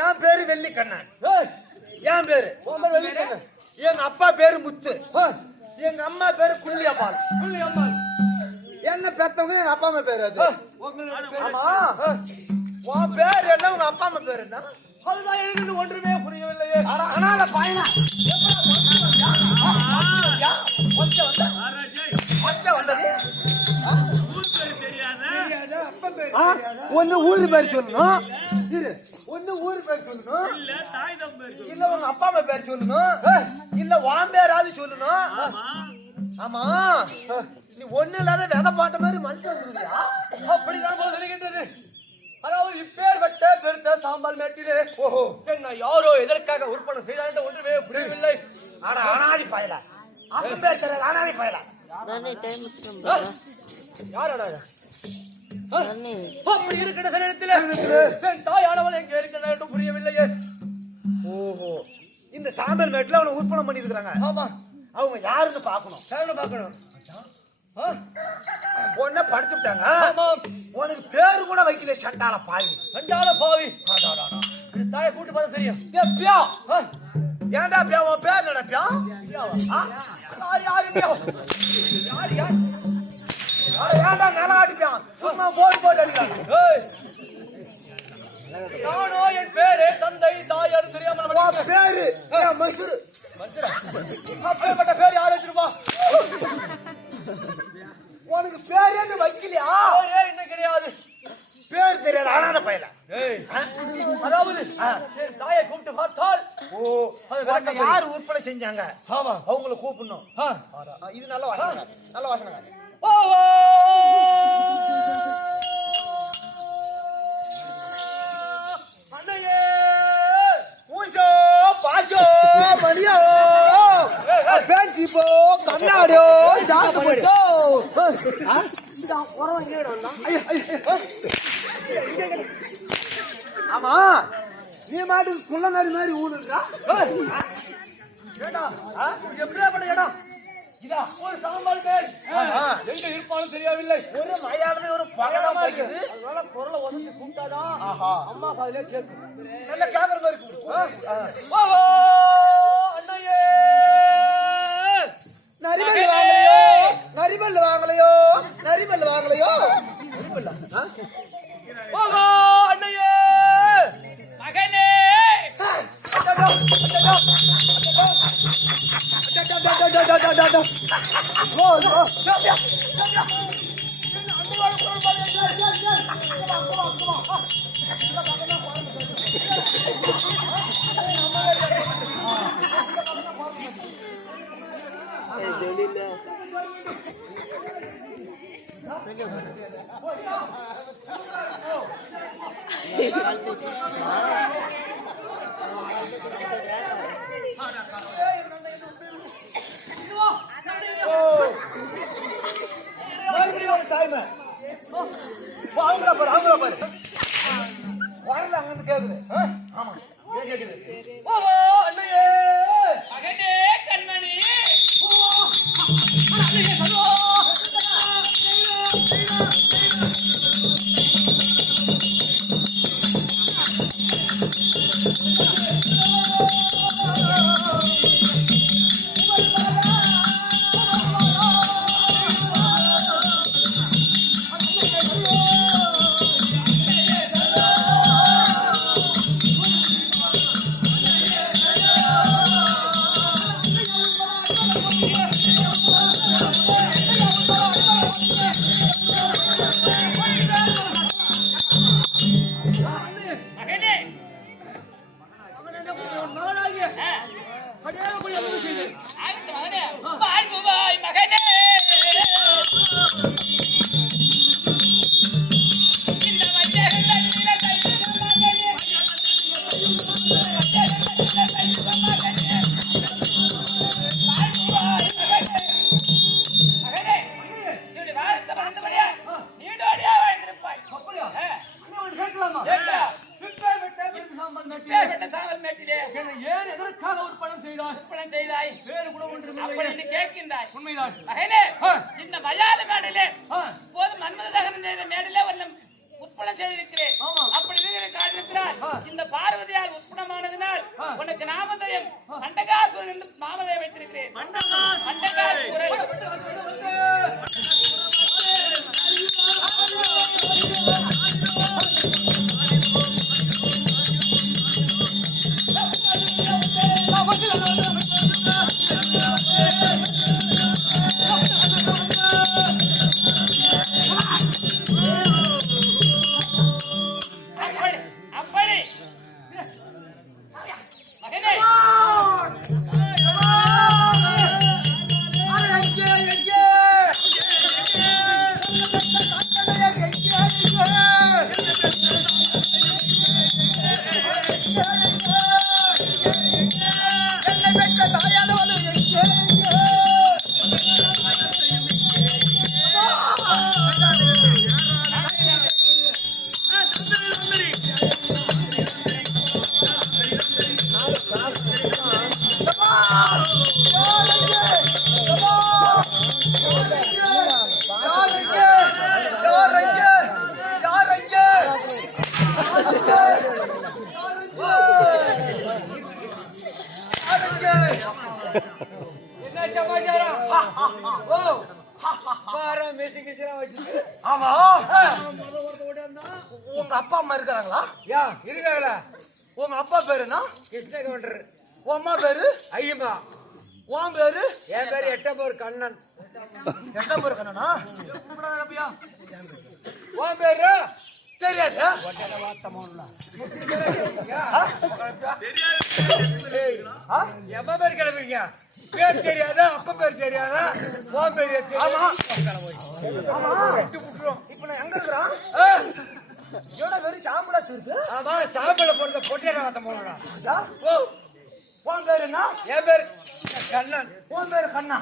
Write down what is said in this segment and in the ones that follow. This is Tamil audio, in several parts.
என் பேரு வெள்ளிக்கண்ணன். என் பேரு வெள்ளிக்கண்ணன். எங்க அப்பா பேரு முத்து. எங்க அம்மா பேரு குள்ளியம்மாள். என்ன பெத்தவங்க எங்க அப்பா அம்மா பேரு அது. ஆமா, உன் பேர் என்ன, உங்க அப்பா அம்மா பேரு என்ன? அதுதான் எனக்கு ஒன்றுமே புரியவில்லையே. ஆனா பையனா ஒன்னு ஊரு பேர் சொல்லணும், ஒன்னு ஊரு பேர் சொல்லணும், இல்ல உங்க அப்பா அம்மா பேர் சொல்லணும், இல்ல உன் பேராது சொல்லணும். ஆமா, நீ ஒண்ணு இல்லாத விதை பாட்ட மாதிரி மனுஷன் வந்துருக்கியா? அப்படிதான் சொல்லுகின்றது. அதாவது இப்பேர் வெட்ட பெருத்த சாம்பார் மேட்டிலே என்ன யாரோ எதற்காக உற்பத்தி செய்தால் ஒன்றுமே புரியவில்லை. ஆனா அனாதி பயலா, அப்பன் பேர் தெரியல, அனாதி பயலா யாரோட அப்படி இருக்கிற நேரத்தில் என் தாயானவள் எங்க இருக்கிற புரியவில்லையே. ஓஹோ, இந்த சாம்பல் மேட்ல அவனை உற்பத்தி பண்ணி இருக்கிறாங்க. ஆமா, அவங்க யாருன்னு பாக்கணும். பொண்ண படிச்சுட்டாங்க. உனக்கு பேரு கூட வைக்கல. சண்டால பாவி தாய கூட்டு பார்த்தா தெரியும். ஏன்டா பியா, உன் பேர் என்னடா பியா? ஏன்டா நல்லா அடிப்பான், சும்மா போட்டு அடிக்கிறாங்க. நானோ என் பேரு தந்தை தாயாரு தெரியாம பேரு மசூரு அப்பேற்பட்ட பேர் யாரு வச்சிருப்பா? உனக்கு பேரே வைக்கலையா? என்ன கிடையாது, பேர் தெரியாது. ஆனாத பையல அதாவது தாயை கூப்பிட்டு பார்த்தால் யாரு உற்பத்தி செஞ்சாங்க அவங்களை கூப்பிடணும். இது நல்ல வாசனை, நல்ல வாசனை. ஆமா நீ மாட்டு குள்ள மாதிரி ஊடுறா எப்படியாப்பட்ட இடம் இதா ஒரு சாம்பார் பேர் எங்க இருப்பாலும் தெரியவில்லை ஒரு மயானமே ஒரு பகடமா இருக்குது அதனால குரலை ஒதுக்கி கூப்பிட்டாதான் அம்மா காதுல கேட்கும் நல்ல கேக்குற மாதிரி ஓஹோ அண்ணையே நரிபல் வாங்கலையோ ஓஹோ அண்ணையே மகனே இந்த பார்வதியால் உட்புணமானதினால் உனக்கு நாமதயம் அண்டகாசுரன் என்று நாமதயம் வைத்திருக்கிறேன். உங்க அப்பா அம்மா இருக்காங்களா? இருக்காங்களா? உங்க அப்பா பேருனா கிருஷ்ணகவுண்டர், உன் அம்மா பேரு ஐயம்மா, உன் பேரு? என் பேரு எட்டப்பூர் கண்ணன். எட்டப்பூர் கண்ணனா? உன் பேரு தெரியாது. எப்ப பேர் கிளம்புறீங்க? பேர் தெரியாதா? அப்ப பேர் தெரியாதா? உன் பேர் தெரியாது. இப்ப நான் எங்க இருக்கிறான்? வெறும் சாம்பலா இருக்கு. ஆமா, சாம்பல போடுற பொட்டியான வார்த்தை போடலாம். உன் பேரு என்ன? என் பேரு கண்ணன். உன் பேரு கண்ணா?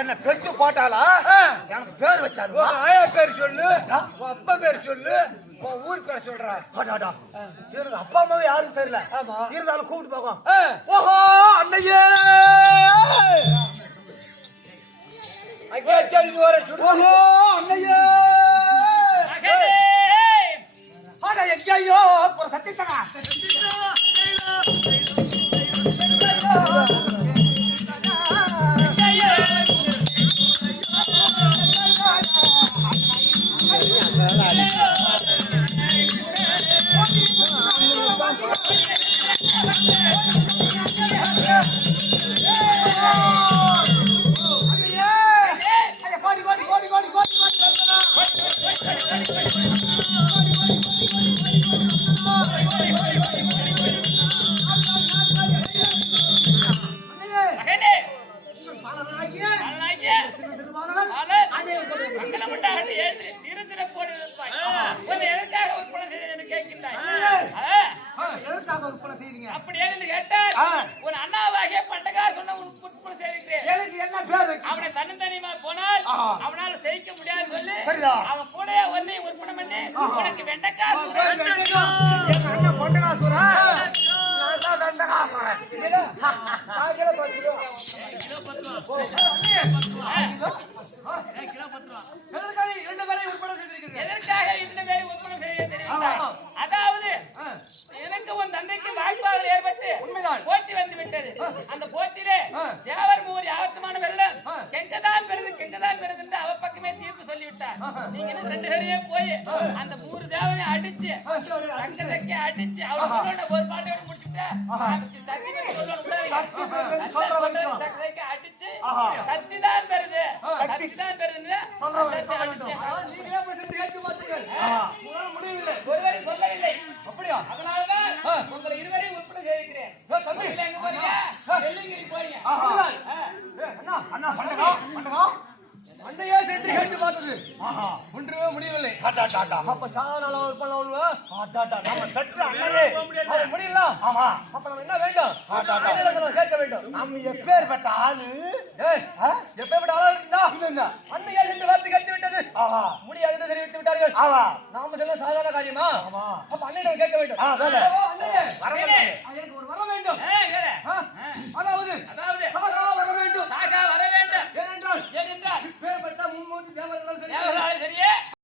என்ன பெற்று போட்டாளா எனக்கு பேர் வச்சாரு ஆயா பேர் சொல்லு உன் அப்பா பேர் சொல்லு உன் ஊர் பேர் சொல்றா எனக்கு அப்பா அம்மாவே யாரும் தெரியல ஆமா இருந்தாலும் கூப்பிட்டு போகும் ஓஹோ அண்ணையே அங்கே தெரிஞ்சு வர சொல்லு ஓஹோ அண்ணையே ஆனா எங்கேயோ ஒரு சத்தித்தனா அதாவது எனக்கு உன் தந்தைக்கு வாய்ப்பாக ஏற்பட்டு போட்டி வந்து விட்டது. அந்த போட்டியிலே தேவர் மூவர் யாவத்தமான வெள்ளம் கெங்கதான் பெறுது என்று அவ பக்கமே தீர்ப்பு சொல்லிவிட்டார். நீங்க ரெண்டு பேரையே போய் அந்த 3 தேவனை அடிச்சு சங்கரைக்கு அடிச்சு அவரோட ஒரு பாட்டோட முடிச்சுட்டு சங்கரைக்கு அடிச்சு சக்திதான் பெறுது ஒருவரை சொல்லவில்லை. அப்படியா? அதனாலதான் உங்களை இருவரையும் உட்பட செய்கிறேன். எங்க போறீங்க? வெள்ளிங்கிரி போறீங்க. அண்ணா பண்ணா அண்ணையே சென்று கேட்டு பார்த்தது ஒன்றுமே முடியவில்லை. அப்ப சாதாரண நம்ம பெற்ற அண்ணையே முடியல. ஆமா அப்ப நம்ம என்ன வேண்டும் கேட்க வேண்டும். நம்ம எப்பேற்பட்ட ஆளு எப்பேற்பட்ட ஆளா இருந்தா இல்ல அண்ணையே சென்று வார்த்தை கேட்டு விட்டது முடியாது என்று தெரிவித்து விட்டார்கள். நாம சொல்ல சாதாரண காரியமா? அப்ப அண்ணன் கேட்க வேண்டும். எனக்கு ஒரு வரம் வேண்டும். அதாவது